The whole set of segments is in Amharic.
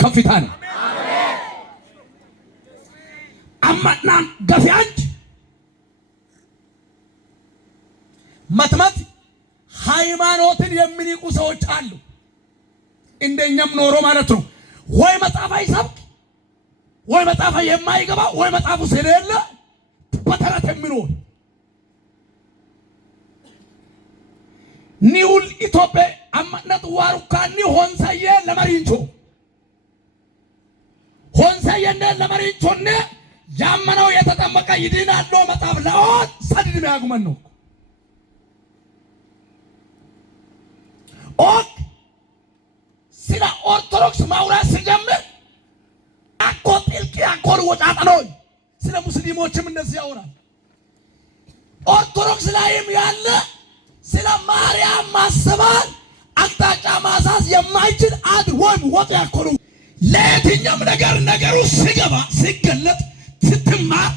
ከፍታ ነው አማና ገፊያንች መትመት ሃይማኖትን የሚንቁ ሰዎች አሉ እንደኛም ኖሮ ማለት ነው ወይ መጽሐፍ አይሰብክ ወይ መጽሐፍ የማይገባ ወይ መጽሐፉ ስለሌለ በተረት የሚኖር ኒውል ኢትዮጵያ አማነት ዋሩካኒ ሆንሳዬ ለመሪንቾ ሆንሳዬነ ለመሪንቾነ ያመነው የተጠመቀ ይድናል መጽሐፍ ለኦት ሰድድ የሚያጉመን ነው ኦክ ስለ ኦርቶዶክስ ማውራት ሲጀምር አቆጥልቂ አቆር ወጣጣ ነው ስለ ሙስሊሞችም እንደዚህ ያወራል ኦርቶዶክስ ላይም ያለ ስለ ማርያም ማሰባል አቅጣጫ ማሳዝ የማይችል አድወም ወጥ ያቆሩ ለየትኛውም ነገሩ ሲገባ ሲገለጥ ስትማር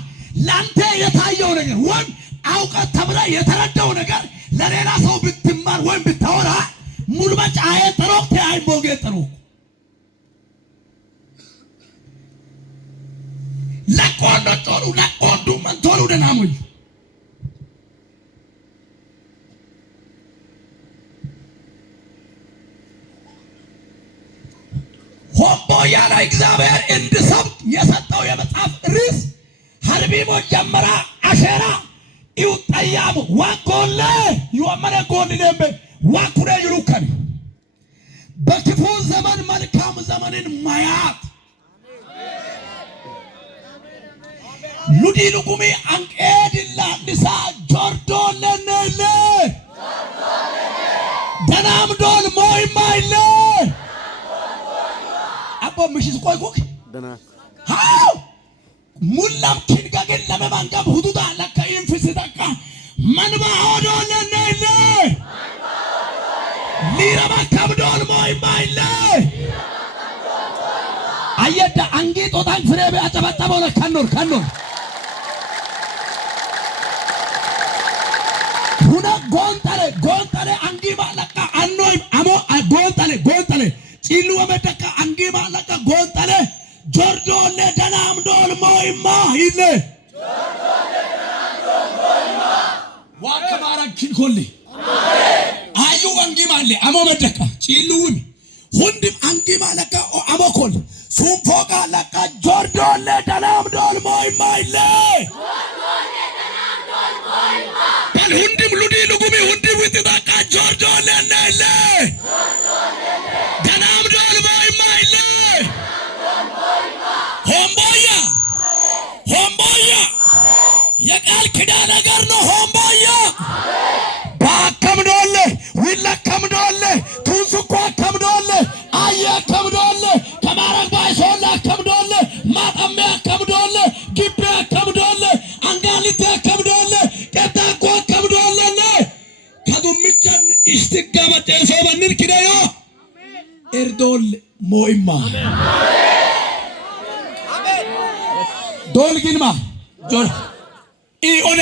ላንተ የታየው ነገር ወይም አውቀት ተብለ የተረዳው ነገር ለሌላ ሰው ብትማር ወይም ብታወራ ሙሉ በጫዬ ጥሮክ ተያይ ቦጌ ጥሮክ ለቆንዶ መንቶሩ ደናሙይ ሆቦ ያለ እግዚአብሔር እንድሰብክ የሰጠው የመጽሐፍ ርዕስ ሀርቢሞ ጀመራ አሸራ ይውጣያም ዋቆለ ይወመነ ጎልነም ዋኩረ ይሩከን በክፉ ዘመን መልካም ዘመንን ማያት ሉዲ ሉጉሚ አንቄድላ ንሳ ጆርዶለነለ ደናምዶል ሞይማይለ አቦ ምሽስ ቆይኩክ ደና ሃው ሙላም ኪንጋገን ለመባንጋብ ሁዱዳ ለካይን ፍስታካ መንባ ሆዶለነለ ሊረባ ከብዶል ሞይማይለ አየዳ አንጌ ጦታን ፍሬበ አጨበጨበው ለካኖር ካኖር ሁና ጎንጠለ አንጊ ማለቃ አኖይ አሞ ጎንጠለ ጭሉ ወመደካ አንጊ ማለቃ ጎንጠለ ጆርዶለ ደናምዶል ሞይማ ይለ ዋከማራንኪን ኮሊ አዩ አንጊ ማለ አሞ መደካ ጭሉውን ሁንድም አንጊ ማለቃ አሞ ኮል ሱምፎቃ ለቃ ጆርዶለ ደናምዶል ሞይማ ይለ ሁንድም ሉዲ ሉጉሚ ሁንድም ውጥጣቃ ጆርዶለ ነለ ደናምዶል ሞይማ ይለ ሆምቦያ የቃል ኪዳን ነገር ነው ሆምቦያ ባከምዶለ ዊለከምዶለ ቱንሱኳ ከምዶለ አየ ከምዶለ ከማረግ ባይሶላ ከምዶለ ማጠመ ከምዶለ ግቤ ከምዶለ አንጋሊት ከምዶለ ቀጣቆ ከምዶለ ከዱምቻን ኢስቲጋመጤ ሶባንር ኪዳዮ ኤርዶል ሞይማ ዶል ግንማ ጆር ኢኦነ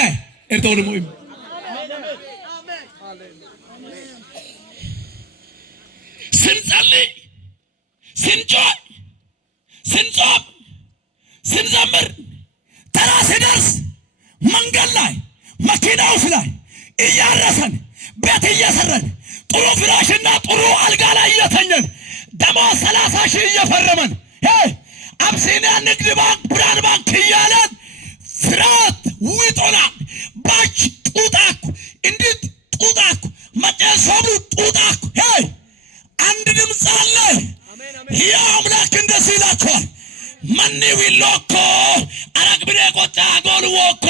ኤርዶል ሞይማ ስንጸልይ ስንጮህ ስንጾም ስንዘምር ተራ ሲደርስ መንገድ ላይ መኪናውስ ላይ እያረሰን ቤት እየሰረን ጥሩ ፍራሽና ጥሩ አልጋ ላይ እየተኘን ደሞዝ 30,000 እየፈረመን አብሲኒያ ንግድ ባንክ ብርሃን ባንክ እያለን ፍርሃት ውጦናል። ባች ጡጣኩ እንዴት ጡጣኩ መጨሰሉ ጡጣኩ አንድ ድምፅ አለ። ያ አምላክ እንደዚህ ይላችኋል ማን ዊሎኮ አረግ ብለ ቆጣ ጎልወኮ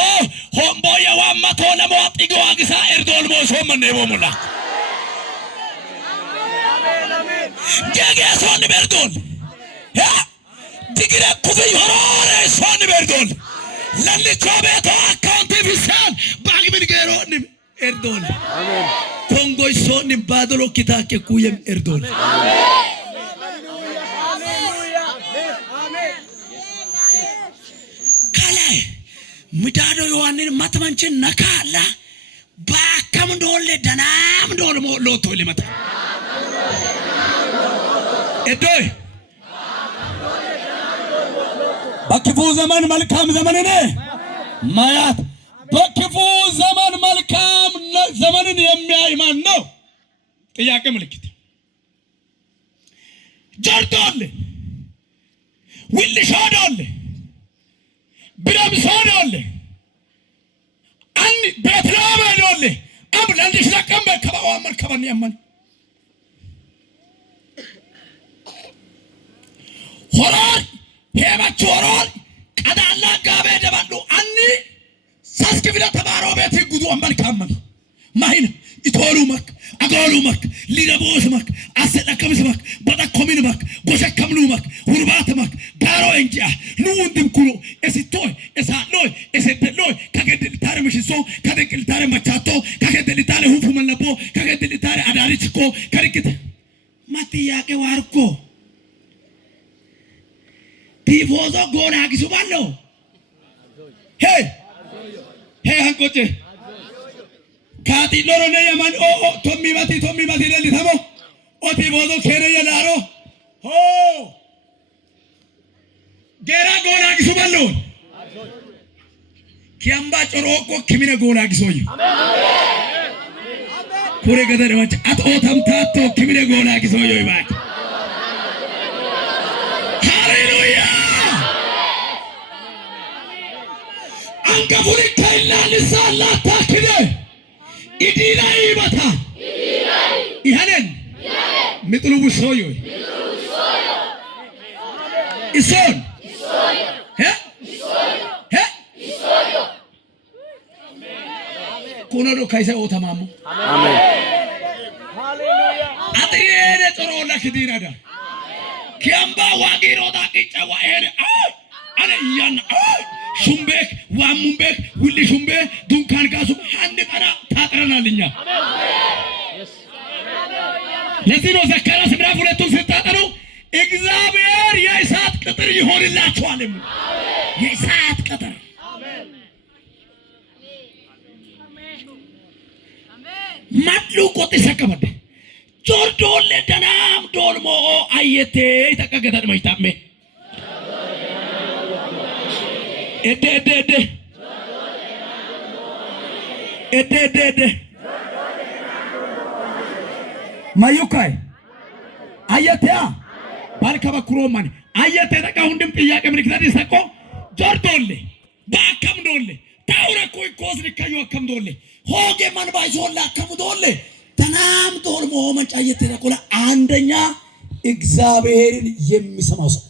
ሆምቦ የዋመቶ ለሞጥ ይጓግሳ ኤርዶል ሞሶ ማን ይቦሙላ ገገሶን በርዶል ዲግረ ኩፊ ሆሮረ ሶን በርዶል ለልቾ ቤቶ አካውንት ቢሳል ባግብን ገሮን ኤርዶል አሜን ኮንጎይ ሶን ባዶሎ ኪታከ ኩየም ኤርዶል አሜን ከላይ ምዳዶ ዮሐንስ ማተማንችን ነካላ ባከም ዶለ ደናም ዶለ ሞሎቶ ሊመታ ኤዶይ በክፉ ዘመን መልካም ዘመንን ማያት። በክፉ ዘመን መልካም ዘመንን የሚያይ ማን ነው? ጥያቄ ምልክት። ጀርዶል ውልሾዶል ብረምሶዶል አን በትራበዶል አብላንዲሽ ለቀም በከባው መልከባን ያማን ሆራር ሄማቹ ሆራር ቀዳላ ጋቤ ደባሉ አኒ ሳስክፍለ ተባሮ ቤት ጉዱ መልካም ማይን ኢቶሉ መክ አጎሉ መክ ሊደቦስ መክ አሰደከምስ መክ በደኮሚን መክ ጎሸከምሉ መክ ሁርባት መክ ዳሮ እንጂያ ኑንድም ኩሎ እሲቶይ እሳሎይ እሰደሎይ ከገደል ታረምሽሶ ከደቅል ታረ መቻቶ ከገደል ታረ ሁፉ መለቦ ከገደል ታረ አዳሪችኮ ከርክት ማጥያቄ ዋርኮ ቲፎዞ ጎና አግሱ ባለው ሄ አንቆጭ ካቲ ሎሮኔ የማን ቶሚ ባቲ ለሊ ተሞ ኦቲ ቦዞ ከረ የላሮ ሆ ገራ ጎና ግሱ ባሎ ኪያምባ ጮሮቆ ኪሚነ ጎና ግሶይ ኩሬ ገደረ ወጭ አቶ ተምታቶ ኪሚነ ጎና ግሶይ ይባክ ሃሌሉያ አንገፉሪ ከይላ ልሳላ ታክደ ኢዲና ይመታ ይሄንን ምጥሉቡ ሶዮ ኢሶን ኮኖዶ ካይሰ ኦተማሙ አሜን አጥሪኔ ጦሮላ ክዲናዳ ኪያምባ ዋጊሮ ዳቂጫ ዋሄደ አለ ያን ሹምቤክ ዋሙምቤክ ሁሊ ሹምቤ ዱንካን ጋሱ አንድ ቀራ ታጠረናልኛ ለዚህ ነው ዘካርያስ ምዕራፍ 2 ሲታጠሩ እግዚአብሔር የእሳት ቅጥር ይሆንላችኋል። የእሳት ቅጥር ማጥሉ ቆጥ ሰከመደ ጆርዶል ደናም ዶልሞ አየቴ ተቀገደን ማይታሜ እደ ማዩካይ አየቴያ ባልከበክሮማን አየቴ ተቃ ሁንድም ጥያቄ ምልክት ይሰቆ ጆርዶል ባከምዶል ታውረኩ ኮስ ልከዩ አከምዶል ሆጌ ማን ባይዞላ አከምዶል ተናም ዶልሞ መንጫየቴ ተቆላ አንደኛ እግዚአብሔርን የሚሰማው ሰው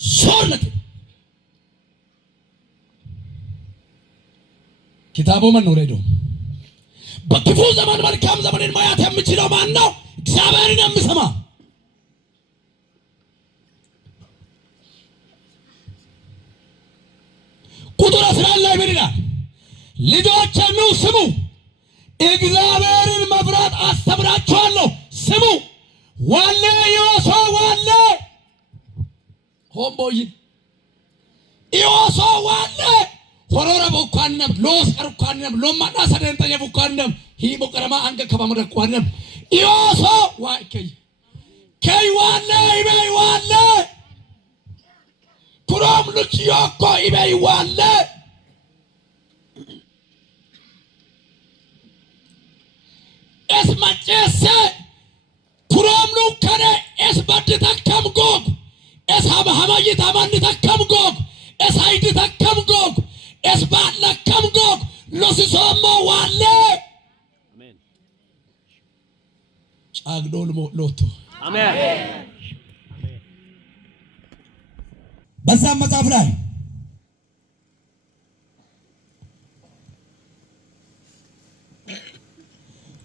ሶርነት ኪታቡ ማን ነው ሬዶ በክፉ ዘመን መልካም ዘመንን ማየት የሚችለው ማን ነው? እግዚአብሔርን የሚሰማ ቁጥር 11 ላይ ምን ይላል? ልጆቼ ኑ ስሙ፣ እግዚአብሔርን መፍራት አስተምራችኋለሁ። ስሙ ዋለ ኢዮሶ ዋለ ሆምቦይ ኢዮሶ ዋለ ሆሮረ ቦካነም ሎስ ቀርኳነም ሎማና ሰደንጠየ ቦካነም ሂቦ ቀረማ አንገ ከማመረ ቋነም ኢዮሶ ዋከይ ከይ ዋለ ይበይ ዋለ ኩራም ልጅዮኮ ይበይ ዋለ እስማጨሰ ኩራም ልከነ እስበድ ተከም ጎግ እስሃብ ሐማይ ታማን ተከም ጎግ እስሃይድ ተከም ጎግ እስባለ ከም ጎግ ሎሲሶሞ ዋለ አሜን ጫግዶል ሞሎቶ አሜን በዛ መጽሐፍ ላይ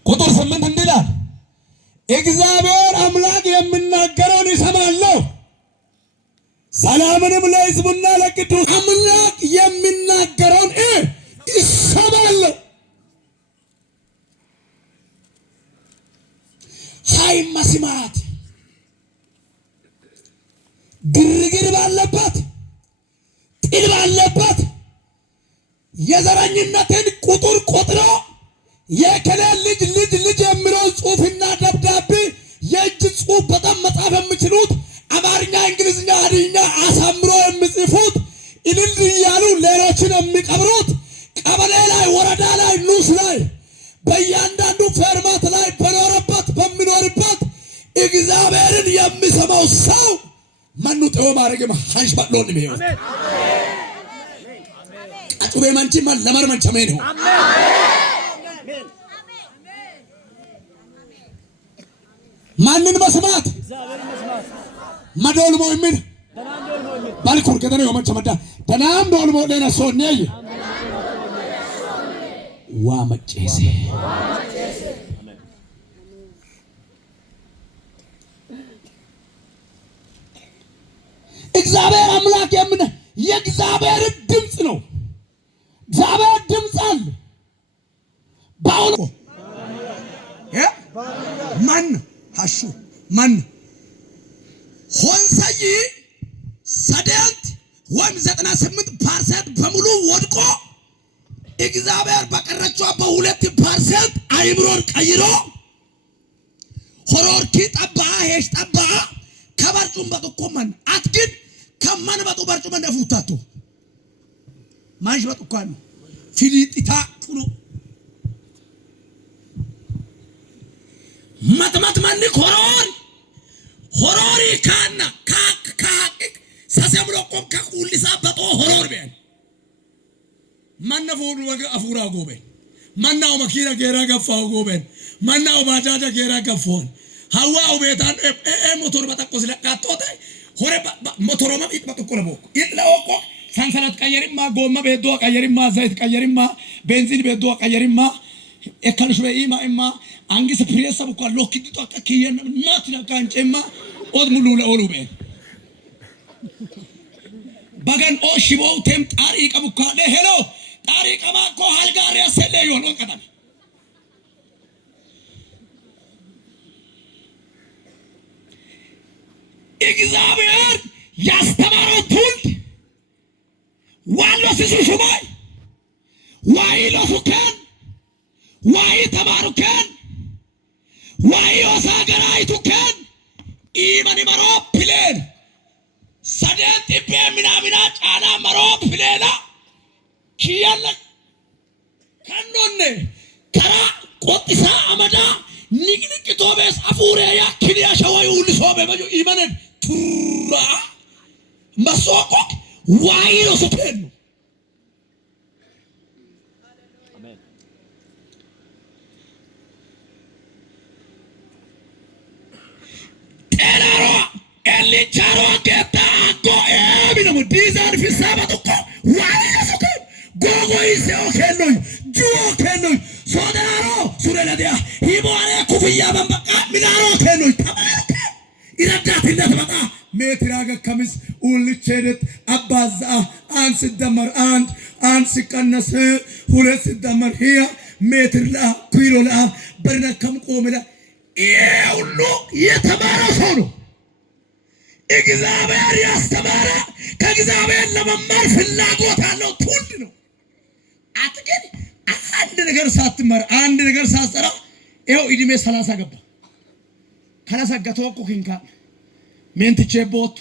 ቁጥር 8 እንዲላል እግዚአብሔር አምላክ የሚናገረውን ይሰማለሁ፣ ሰላምንም ለሕዝቡና ለቅዱስ አምላክ የሚናገረውን ይሰማለሁ። ሃይ መስማት ግርግር ባለበት ጥል ባለበት የዘረኝነትን ቁጥር ቆጥሮ የከለ ልጅ የሚለው ጽሑፍና ደብዳቤ የእጅ ጽሑፍ በጣም መጻፍ አሳምሮ የሚጽፉት እልል እያሉ ሌሎችን የሚቀብሩት ቀበሌ ላይ፣ ወረዳ ላይ፣ ኑስ ላይ፣ በእያንዳንዱ ፌርማት ላይ በኖረበት በሚኖርበት እግዚአብሔርን የሚሰማው ሰው ማኑ ጤው ማረገም ሃንሽ ባሎን ነው አጩቤ ማንቺ ማን ለማር ማንቸሜ ነው ማንን መስማት ማዶል ሙእሚን ባልኩር ገደነ የማንቸ መዳ ደናም ዶል ሞለና ሶኔይ ዋ መጨሴ እግዚአብሔር አምላክ የምን የእግዚአብሔር ድምጽ ነው። እግዚአብሔር ድምጽ አለ። ባውሎ ማን ሐሹ ማን ሆንሰይ ሰደንት ወን 98% በሙሉ ወድቆ እግዚአብሔር በቀረችው በ2% አይምሮን ቀይሮ ሆሮርኪ ጠባ ሄሽ ጠባ ከበርጩም በጥቆመን አትግን ከማን በጡ በርጩም እንደፉታቱ ማንሽ በጥቋን ፊሊጢታ ቁሎ ማጥማት ማን ሆሮሪ ካና ካክ ሰሰምሮ ቆም ከቁልሳ በጦ ሆሮር ቢያን ማነፎሩ ወገ አፉራ ጎበን ማናው መኪና ገራ ገፋው ጎበን ማናው ባጃጃ ገራ ገፎን ሐዋው ቤታን ሞቶር በተቆስ ለቃጦታ ሆረ ሞቶሮማ ይጥበቁለቦ ይጥላውቆ ሰንሰለት ቀየሪማ ጎማ ቤዶ ቀየሪማ ዘይት ቀየሪማ ቤንዚን ቤዶ ቀየሪማ እከልሽ በኢማ ኢማ አንግስ ፕሬሰብ እኮ ሎኪት ተጣቀ ከየነ ናት ለካንጨማ ኦድ ሙሉ ለኦሉ ቤ ባጋን ኦ ሽቦ ቴም ጣሪ ቀቡካለ ሄሎ ጣሪ ቀባኮ halጋር ያሰለ ይሆን ወቀታ እግዚአብሔር ያስተማረው ትውልድ ዋሎ ሲሱሹባይ ዋይ ለፉከን ዋይ ተባሩከን ዋይ ወሳገራይቱከን ኢማኒ መሮ ፕሌን ሰደት በሚናሚና ጫና መሮ ፕሌና ኪያለ ከኖነ ከራ ቆጥሳ አመዳ ንግንቅ ቶበስ አፉሪያ ያ ኪዲያ ሸዋይ ሁልሶበ በጆ ኢማነ ቱራ መስዋቆ ዋይ ለሱከን አሜን ጤናሮ ኤሊቻሮ ገታጎ ኤቢነሙ ዲዛን ፊሳባቶኮ ዋይ ለሱከን ጎጎይሴኦ ከኖይ ጁኦ ከኖይ ሶዳሮ ሱረለዲያ ሂቦአሬ ኩፍያ በንበቃ ሚናሮ ከኖይ ተባረከ ይረዳትነት በቃ ሜትራገ ከሚስ ኡልቼደት አባዛ አንድ ሲደመር አንድ ሲቀነስ 2 ሲደመር ሂያ ሜትር ላ ኪሎ ላ በረከም ቆመላ ይሁሉ የተማረ ሰው ነው። እግዚአብሔር ያስተማረ ከእግዚአብሔር ለመማር ፍላጎት አለው ትውልድ ነው። አትገኝ አንድ ነገር ሳትማር አንድ ነገር ሳትሰራ ይኸው እድሜ 30 ገባ ከላሰጋተው እኮ ኪንካ ሜንትቼ ቦት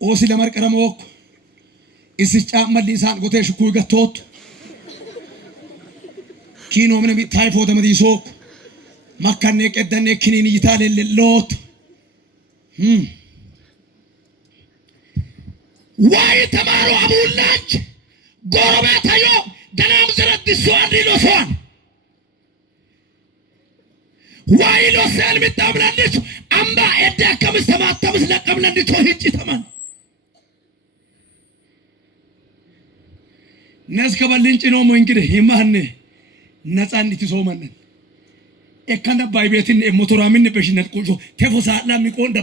ኦሲ ለመርቀረሞክ እስጫ መልሳን ጎቴሽ ኩይገቶት ኪኖ ምን ቢታይፎ ተመዲሶክ ማካኔ ቀደኔ ኪኒን ይታለ ለሎት ዋይ ተማሩ አቡላች ጎረቤታዮ ደናም ዘረት ዲሶን ዲሎሶን ዋይ ሎሰል ምታብላንች አምባ እዳ ከምስ ተማተምስ ለቀብላንች ሆይጭ ተማን ነስከበልንጭ ነው እንግዲህ ይማን ነፃ እንድትሶመን እከነ ባይቤትን ሞቶራምን በሽነት ቆጆ ተፎሳላ ሚቆንዳ